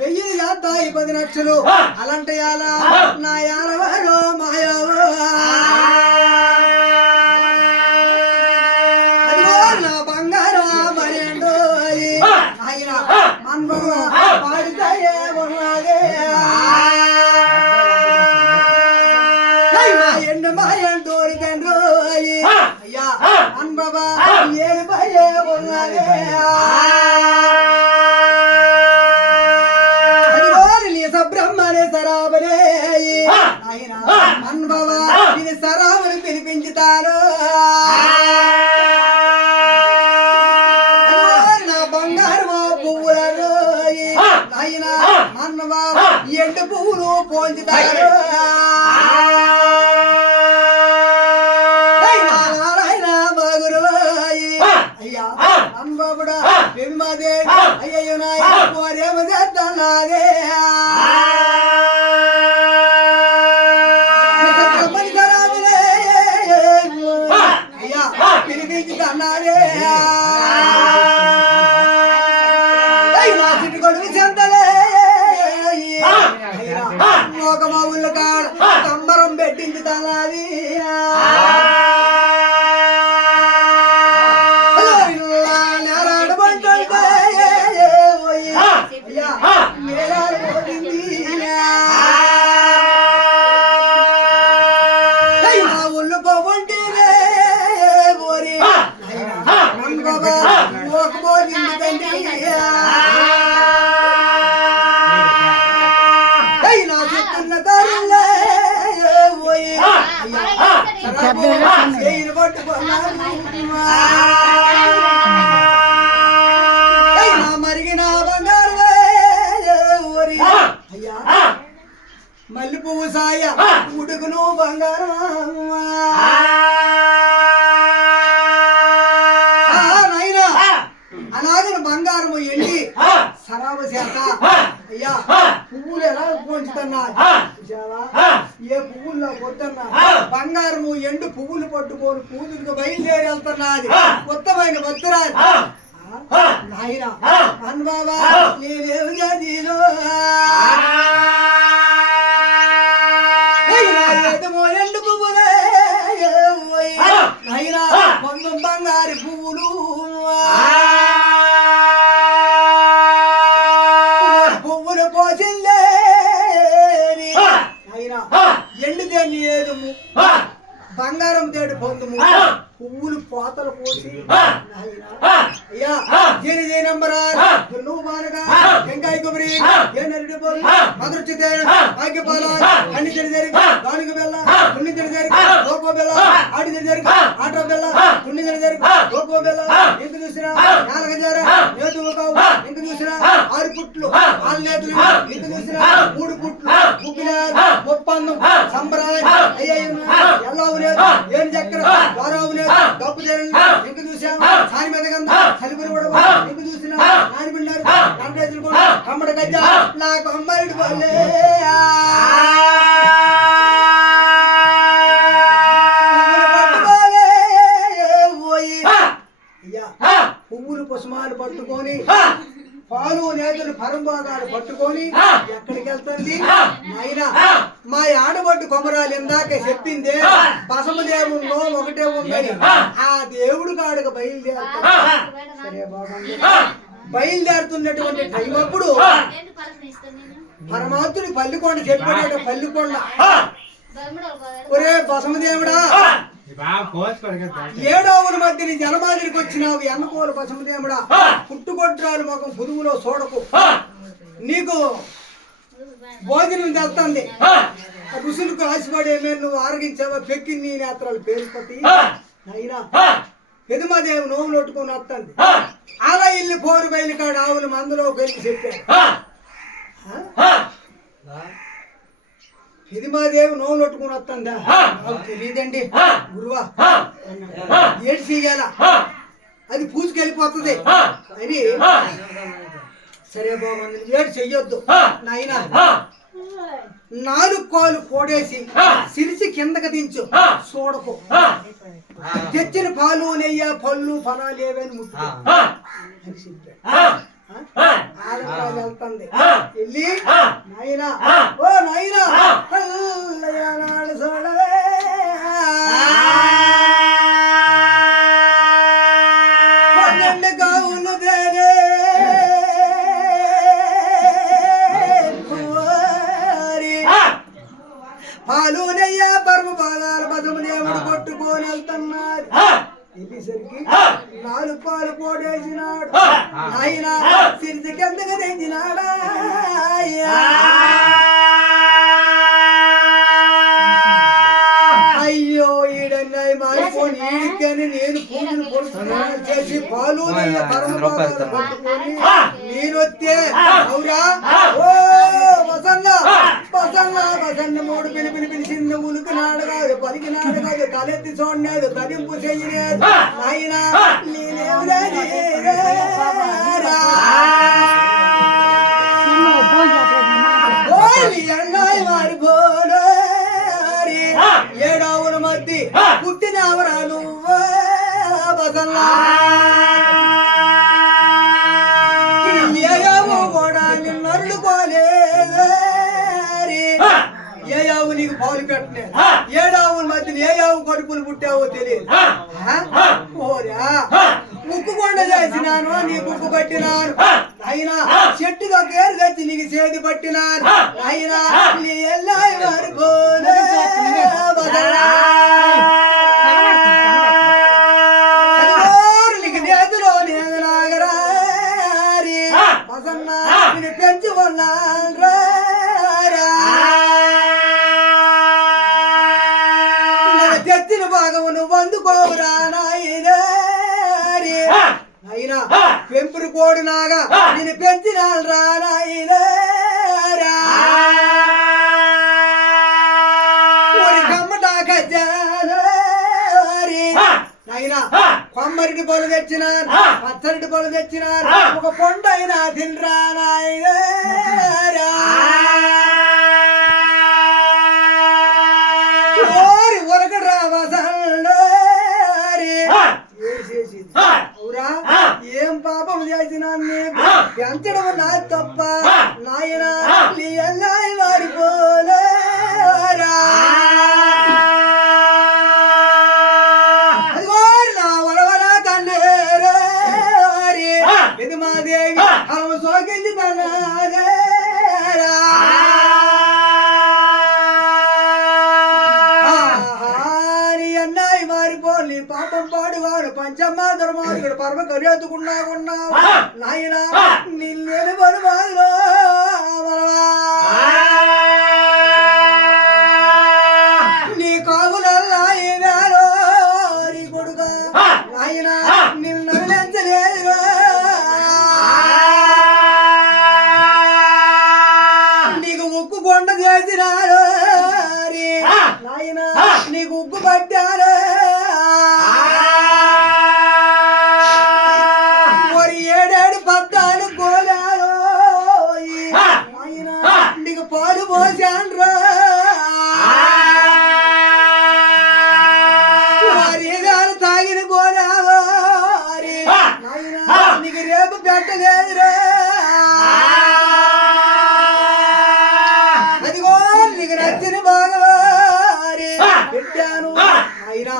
1000 చేస్తా 10 లక్షలు అలాంటి యాలా నా యాలవాడో మాయావో అదిగో నా బంగారం మరేండో ఆయన మన్మవ పాడితాయే ఉన్నదే ఎండు మాయండోరి తండ్రు అయ్యా మన్మవ ఏడు భయే ఉన్నదే బ్రహ్మనే సరాబనే ఆయన మన్మవ ఇది సరాబుని పిలిపించుతాను నా బంగారు పువ్వులను ఆయన మన్మవ ఎండు పువ్వులు పోంచుతారు నారాయణ మగురు అయ్యా మన్మవుడా విమ్మదే అయ్యో నాయమ చేస్తున్నాదే పిలిపించుతున్నారే నా చిట్టు కొడుకు చెంతలే ఒక మా ఊళ్ళో కాడ సంబరం పెట్టించుతున్నది నేరాడు పంటలపై నేరాడు పోయింది నా ఊళ్ళో పోవంటే నా చెప్తున్న తరులే మరిగిన బంగారు అయ్యా మల్లి పువ్వు సాయ ఉడుకును బంగారం అలాగే బంగారము ఎండి సరాబ చేత అయ్యా పువ్వులు ఎలా పోంచుతున్నా ఏ పువ్వుల్లో కొడుతున్నా బంగారము ఎండు పువ్వులు పట్టుకొని కూతురికి బయలుదేరి వెళ్తున్నది కొత్తమైన భక్తురాలు నాయన మన్బాబా నేనేం గదిలో ఎండు పువ్వులే నాయన కొంచెం బంగారు పువ్వులు పువ్వులు పోసిందే అయినా ఎండు దేన్ని ఏదుము బంగారం తేడు పొందుము పువ్వులు పోతలు పోసి అయ్యా దీని జై నంబరా నువ్వు బానగా వెంకాయ కొబ్బరి ఏనరుడి బొల్ మధురుచి తేడు భాగ్యపాల అన్ని చెడు జరిగి దానికి బెల్ల తున్ని చెడు జరిగి లోకో బెల్ల ఆడి చెడు జరిగి ఆటో బెల్ల తున్ని చెడు జరిగి లోకో బెల్ల ఇంక చూసినా నాలుగజార నేతు కావు ఇంక చూసినా 6 పుట్లు 4 నేతులు ఇంక చూసినా 3 పుట్లు ముగ్గులు ముప్పందం సంబరాలు అయ్యా ఎలా లేదు ఏం చక్కెర గౌరవం లేదు డబ్బు ఇంక చూసాం సాని మీద చలిపురి కూడా ఇంక చూసినా నాని పిండారు నన్ను కూడా కమ్మడి గజ్జ నాకు అమ్మాయిడు పోలే పువ్వులు పుష్పాలు పట్టుకొని పాలు నేతలు పరంభాగాలు పట్టుకొని ఎక్కడికి వెళ్తుంది అయినా మా ఆడబట్టు కొమరాలు ఇందాక చెప్పిందే బసమదేవుల్లో ఒకటే ఉందని ఆ దేవుడు కాడుకు బయలుదేరుతున్నటువంటి టైం అప్పుడు పరమాత్ముడు పల్లికొండ చెప్పాడు పల్లికొండ ఒరే బసమదేవుడా 7వ మధ్యని జనమాదిరికి వచ్చినావు ఎన్నకోలు బసమదేవుడా పుట్టుకొట్రాలు మొఖం పురుగులో చూడకు నీకు భోజనం తెస్తుంది ఋషులకు ఆశపడేమే నువ్వు ఆరగించావా పెక్కి నీ నేత్రాలు పేరుపతి అయినా పెదమదేవి నోవులు ఒట్టుకొని వస్తుంది అలా ఇల్లు పోరు బయలు కాడు ఆవులు మందులో వెళ్ళి చెప్పాడు పెదమదేవి నోవులు ఒట్టుకొని వస్తుందా నాకు తెలియదండి గురువా ఏడు చెయ్యాల అది పూసుకెళ్ళిపోతుంది అని సరే బాగుంది ఏడు చెయ్యొద్దు నాయన 4 కాలు కోడేసి సిరిసి కిందకి దించు చూడకు తెచ్చిన పాలు నెయ్య పళ్ళు ఫలాలు ఏవని ముట్టు అని చెప్పాడు ఆడపిల్ల వెళ్తుంది వెళ్ళి నాయనా ఓ నాయనా నాడు చూడవే పన్నెండు కావులు తేనే పాలు నెయ్య పరమ పాదాలు పదము దేవుడు కొట్టుకొని వెళ్తున్నారు వెళ్ళేసరికి 4 పాలు పోడేసినాడు ఆయన సిరిసి కిందకి తెచ్చినాడా అయ్యో ఈడన్నాయి మారిపోని ఈడికని నేను పూజలు పొడుస్తున్నాను చేసి పాలు నెయ్య పరమ పాదాలు పట్టుకొని నేను వస్తే అవురా ఓ వసన్న వసన్న వసన్న మూడు పిలిచింది ఉలికినాడు కాదు పలికినాడు కాదు తలెత్తి చూడలేదు తరింపు చెయ్యలేదు ఆయన అన్నాయి మారిపోను ఏడావుల మధ్య పుట్టినవరా నువ్వు వసన్నా ఏయావు కూడా నిన్నరులు పోలేదు ఏయావు నీకు పాలు పెట్టలేదు ఏడావుల మధ్యన ఏయావు కడుపులు పుట్టావో తెలియదు ఓరా ముక్కు కొండ చేసినాను నీ కుక్కు పట్టినాను అయినా చెట్టుగా కేరు తెచ్చి నీకు చేతి పట్టినాను అయినా నీ ఎల్లాయి వారిపోలే నీకు చేతిలో నేను నాగరారి వసన్న నేను పెంచి ఉన్నాను తెచ్చిన భాగము నువ్వు అందుకోవురా నాయనా అయినా పెంపుడు కోడు నాగా నేను పెంచినాను రా నాయనా అయినా కొమ్మరిటి పొలు తెచ్చినాను పచ్చరిటి పొలు తెచ్చినాను ఒక పొండు అయినా తినరా నాయనా ఉరకడ్రా వసల్లు అవురా ఏం పాపం చేసినాను నీకు పెంచడం నా తప్ప నాయనా నీ ఎల్లాయి వారిపోలేరా ఇది మా దేవి ఆమె సోకింది అన్నాయి మారిపోని పాపం పాడువాడు పంచమ్మ ధర్మాదుడు పరమ కరియాతుకున్నా ఉన్నావు నాయన నిన్నేను బరువాదులో నీ కాగులల్లా ఏనాలో నీ కొడుక నాయన నిన్ను నచ్చలేదు నీకు ఉక్కు కొండ చేసినారు నాయన నీకు ఉక్కు పట్టారు మరి 7 పద్దాలు గోలాలు నాయన నీకు పాలు పోసాను మరి తాగిన గోలాలు నాయన నీకు రేపు పెట్టలేదురా అదిగో నీకు నచ్చిన బాగా పెట్టాను అయినా